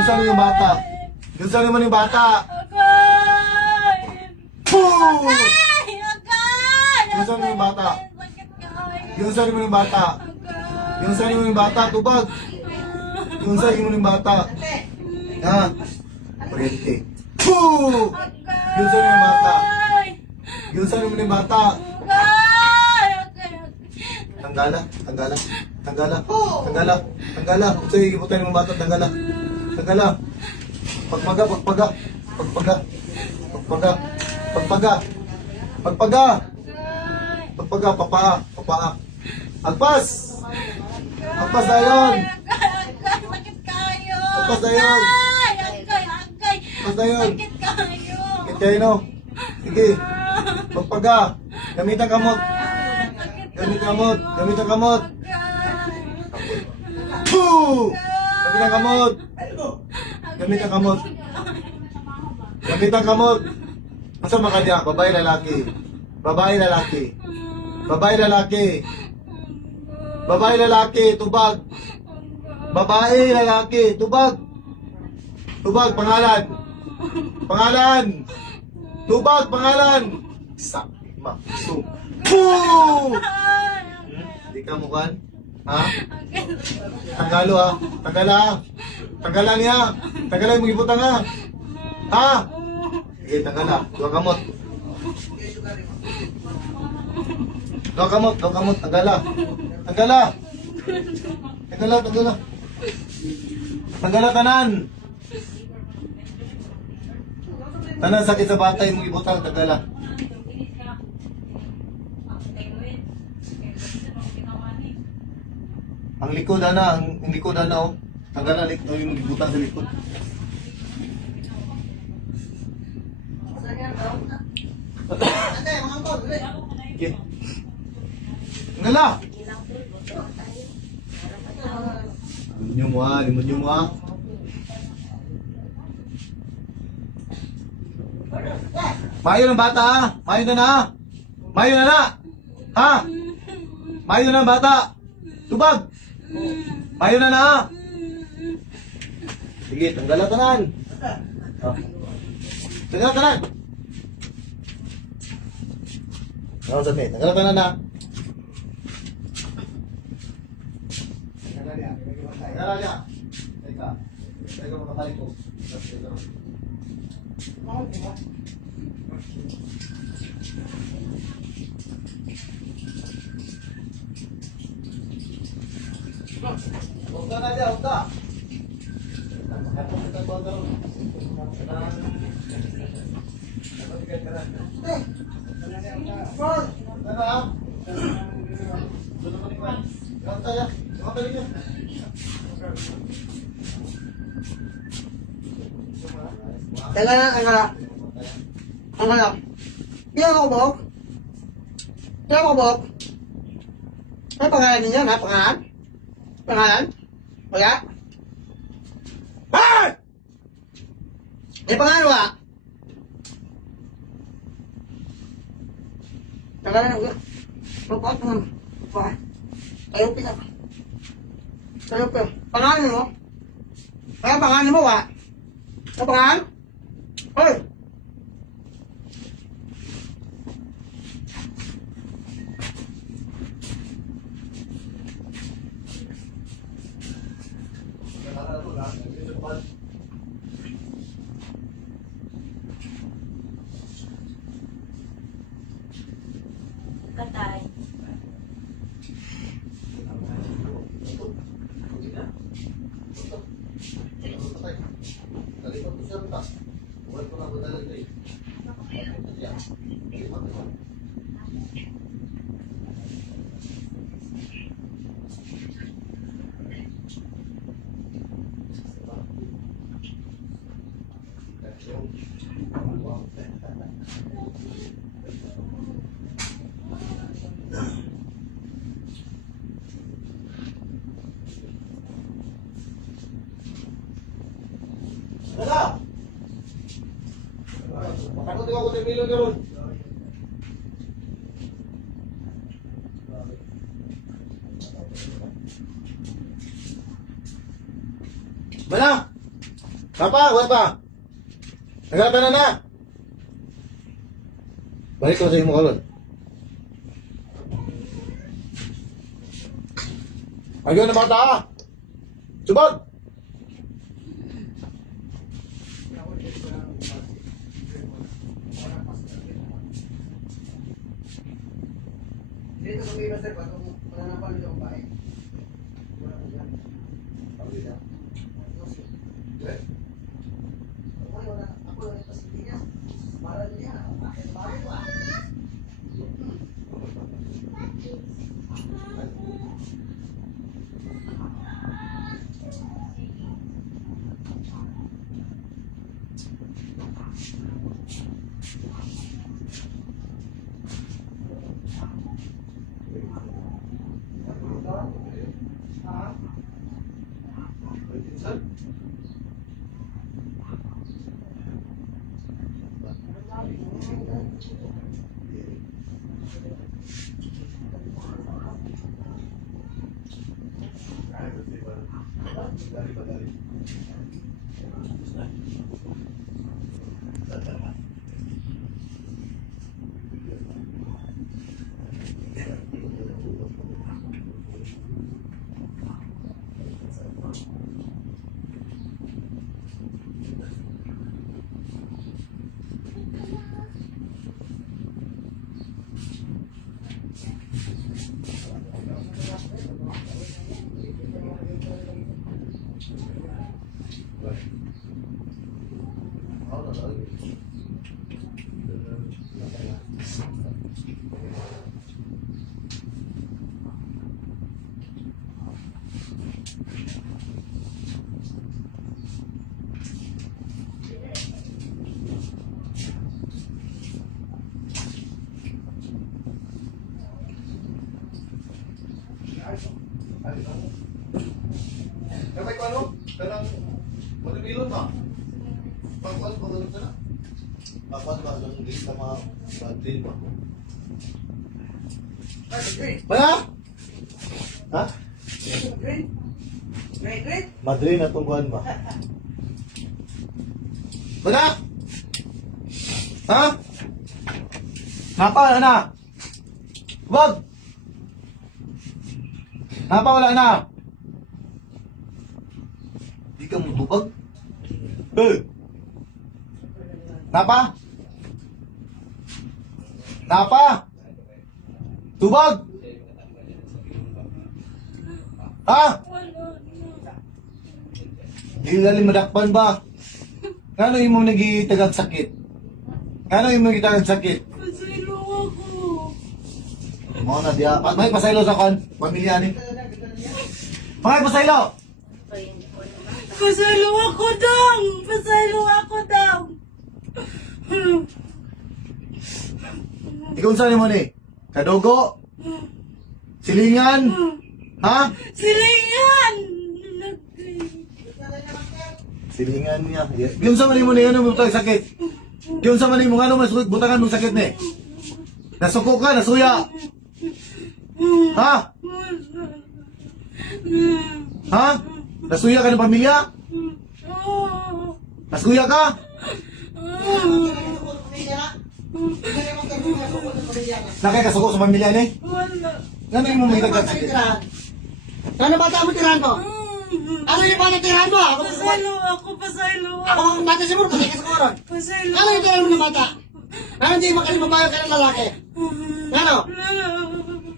Bilisan mo yung bata. Bilisan mo yung bata. Agay! Poo! Agay! Agay! Bilisan mo yung bata. Sakit kayo. Bilisan mo yung bata. Agay! Bilisan mo yung bata. Tubag. Bilisan mo yung bata. Ha? Kuryente. Poo! Bilisan mo yung bata. Bilisan mo yung bata. Agay! Agay! Tanggala. Tanggala. Tanggala. Tanggala. Tanggala. Sige, ibutan mo yung bata. Tanggala. Tanggala. Pagpaga. Pagpaga. Pagpaga. Pagpaga. Pagpaga. Pagpaga. Pagpaga. Papaa. Papaa. Agpas. Agpas na yun. Agay! Sakit kayo. Agpas na yun. Agay! Agay! Agay! Agpas na yun. Sakit kayo. Kitay no. Sige. Pagpaga. Gamitan kamot. Sakit Gamitan kamot. Gamitan kamot. Agay! Poo! Gamitan kamot. Gamitan kamot. Gamitan kamot. Asa makadya? Babae lalaki. Babae lalaki. Babae lalaki. Babae lalaki. Tubag. Babae lalaki. Tubag. Tubag. Pangalan. Pangalan. Tubag. Pangalan. Sakit ma. So. Poo! Di ka mukan? Ha? Tagalo ha? Tagala ha? Tagala niya? Tagala yung mag-ibutang ha? Ha? Sige, tagala. Dua kamot. Dua kamot. Dua kamot. Tagala. Tagala. Tagala. Tagala. Tagala tanan. Tanan sakit sa bata yung mag-ibutang. Tagala. Ang likod ana, ang likod ana oh. Tagala likod yung mag-ibutang sa likod. Okay. Ngala. Limunyo mo ha, limunyo mo ha. Mayo ng bata ha. Mayo na na. Mayo na na. Ha? Mayo na ng bata. Tubag. Mayo na na ha. Sige, tanggala tanan. Oh. Tanggala tanan. Ano sabi? Tanggala tanan na. Tanggala niya. Teka. Teka makabalik ko. Huwag ka na dyan, huwag ka. Teka na, teka na. Teka na. Piyan ako, Bok. Piyan ako, Bok. Ano pangalan ninyo, ha? Pangalan? Pangalan? Wala? Hey! May pangalan ba? Teka na, huwag. Pagpapot mo. Pagpapot. Tayo pita. Tayo pita. Pangalan mo? Kaya pangalan mo, ha? Ano pangalan? Hoy! Katay. Wala! Matakot ako sa milyon na ron. Wala! Papa, wala pa. Nagalata na. Balik ko sa imo karon. Ayaw na bata ha. Subag. Dito sa mga sir, paano mananapal nito ang bahay? Wala mo dyan. Pagkita. Ako lang ito sa Pilipinas. Para niya, bakit bahay ko ah? Kapag ko ano? Kanang matipilon ba? Pagkuhan ba ganun ka na? Pagkuhan ba ganun din ka ma-drill ba? Wala? Ha? Madrid na itong kuhan ba? Wala? Ha? Napa, wala na? Wag! Napa, wala na? Di ka mo tubag? Napa? Napa? Tubag? Ha? Di lalim madakpan ba? Kano yung nagitagag sakit? Kano yung nagitagag sakit? Pasaylo ako. Mga na diya. May pasaylo sa kon? Pamilya ni? Mga pasaylo! Pasaylo ako daw. Pasaylo ako daw. Ikaw saan mo ni? Kadogo? Silingan? Ha? Silingan. Silingan niya. Yung sa mani mo na yun ang butang sakit. Yung sa mani mo nga mas butangan mong sakit ni. Nasuko ka, nasuya. Ha? Ha? Nasuya ka ng pamilya? Nasuya ka? Nakikasuko sa pamilya ni? Wala. Ano yung mga itagag sakit? Ano bata mo tirahan mo? Ano yung bata tirahan mo? Ako Pasaylo ako. Pasaylo Ako ako. ang bata siguro, pati ka siguro. Pasaylo Ano yung tirahan mo ng bata? Ano hindi makalimabayo ka ng lalaki? Ano?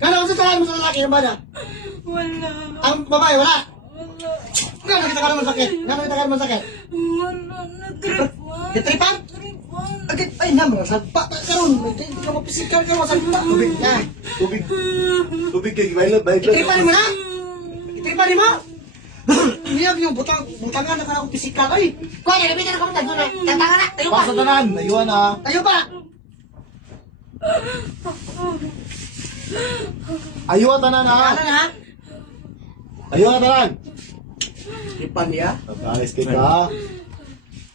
Ano ang tirahan mo sa lalaki yung bata? Wala. Ang babae, wala? Wala. Gano'n kita ka naman sakit? Gano'n kita ka naman sakit? Wala. Natripan. Natripan? Natripan. Agad, ay naman, sagpa ka karoon. Hindi ka mapisikal ka mo, sagpa. Tubig. Yan. Tubig. Tubig kay Bailot. Itripan mo na? Itripan mo? Hindi yung butangan na ka akong pisikal. Ay, kuya, gabitan ako mo, doon na. Tantangan na, tayo pa. Pasok tanan. Ayuan ha. Tayo pa. Ayuan tanan ha. Ano na? Ayuan tanan. Itripan niya? Nag-alis ka ha.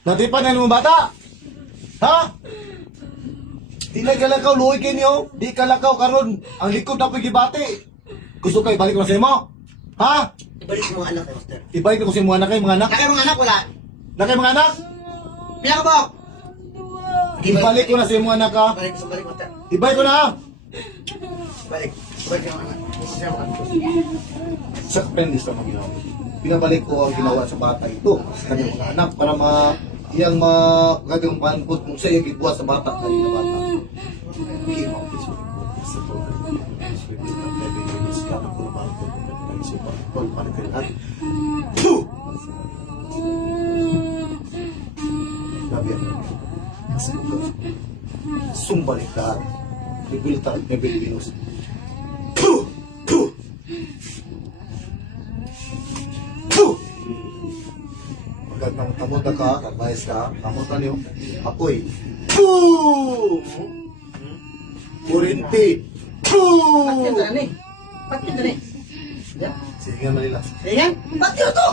Natipan na mo bata. Ha? Di na kalakaw, luoy kayo niyo. Di kalakaw karon. Ang likod na pagibati. Gusto kayo, balik ko na sa imo. Ha? Ibalik mo mga anak, master. Ibalik ko sa mga anak kayo, mga anak. Kaya mga anak, wala. Na kay mga anak? Pila ka bok? Dua. Ibalik ko na sa imo anak ha. Balik mo ta. Ibalik ko na ha. Balik. Balik ka na. Sa kapendis na maginawa. Pinabalik ko ang ginawa sa bata ito sa kanyang mga anak para iyang magagang pankot kung sa iyo gitwa sa bata kanina bata. Bigyan mo ang piso. Sa to. Sumbalik lahat. Nagbulitan ng Pilipinos. Puh! Puh! Puh! Magandang tamunta ka, advice ka, tamunta niyo, apoy. Puh! Kurinti. Puh! Bakit na ni? Bakit na ni? Ya. Sige nga Manila. Silingan? Bakit to?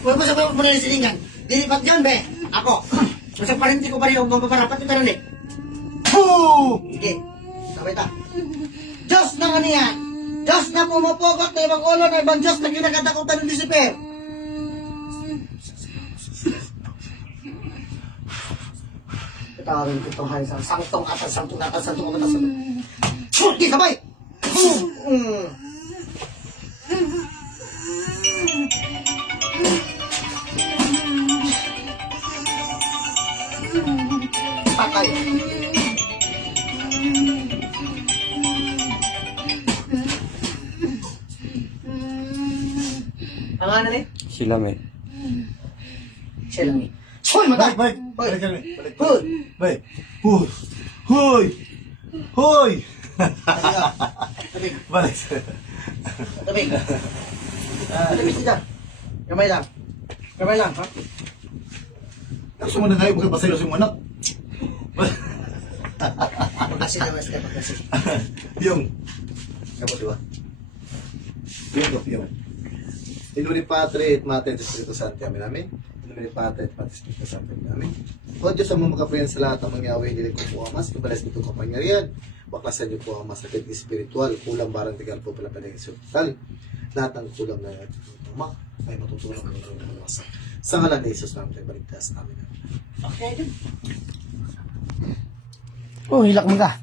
Huwag mo sabihin mo na yung silingan. Dilipat dyan, be. Ako. Masang parinti ko pa rin yung mapaparapat ito rin eh. Puh! Sige. Sabay ta. Diyos na nga niyan. Diyos na pumupugot na ibang ulo na ibang Diyos na ginagatakutan ng Lucifer. Katawin ko itong hari sa sangtong atas, sangtong atas, sangtong atas. Shoot! Di sabay! Patay. Ang ano ni? Sila may. Siya lang ni. Hoy, mata! Balik, balik. Hoy! Balik kami. Balik. Hoy! Balik. Puh! Hoy! Hoy! Tabig! Balik. Tabig! Tabig sila. Kamay lang. Kamay lang, ha? Gusto mo na ngayon magkapasaylo sa iyong anak. Pagkasi na mas kaya pagkasi. Yung. Kapos diba? Yung. In nomine Patri et Mater et Spiritus Sancti. Amen. Amen. In nomine Patri et Mater et Spiritus Sancti. Amen. O Diyos ang mga makaprayan sa lahat ng mangyawin, hindi ko po amas, kabalas nito kapangyarihan. Baklasan niyo po ang masakit espiritual, kulang barang tigal po pala pala hospital. Lahat ng kulang na tama ay matutulong ng mga sa ngalan ni Jesus namin tayo baligtas. Amen. Okay, Oh, hilak mo ka.